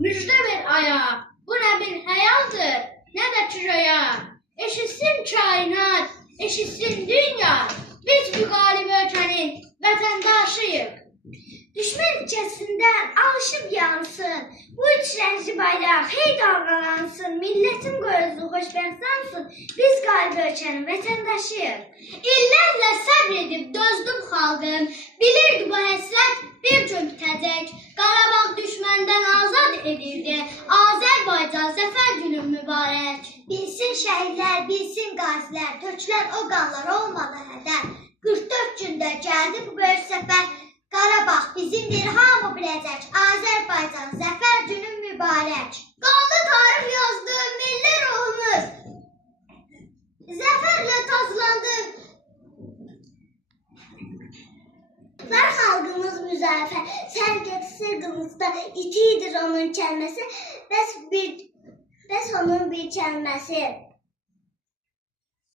müjde ver aya. Bu ne bir hayaldır, ne de çıraya. Eşitsin kainat, eşitsin dünya. Biz bu galip ölkənin vətəndaşıyıq. Düşmən içəsindən alışıb yansın. Bu üç rəngli bayraq hey dalğalansın. Millətin qoyuzlu xoşbəxtlansın. Biz qalib ölkənin vətəndaşıyıq. İllərlə səbr edib dözdüm xalqım. Bilirdi bu həsrət bir gün bitəcək. Qarabağ düşməndən azad edildi. Azərbaycan zəfər günü mübarək. Bilsin şəhidlər, bilsin qazilər. Tökülən o qanlar olmadı hədər. 44 gündə gəldi bu böyük səfər. Qarabağ bizimdir, hamı biləcək. Azərbaycan zəfər günü mübarək. Qanlı tarix yazdı milli ruhumuz. Zəfərlə taclandı. Var xalqımız müzəffər, sərgət sırqımızda itidir onun kəlməsi, bəs onun bir kəlməsi.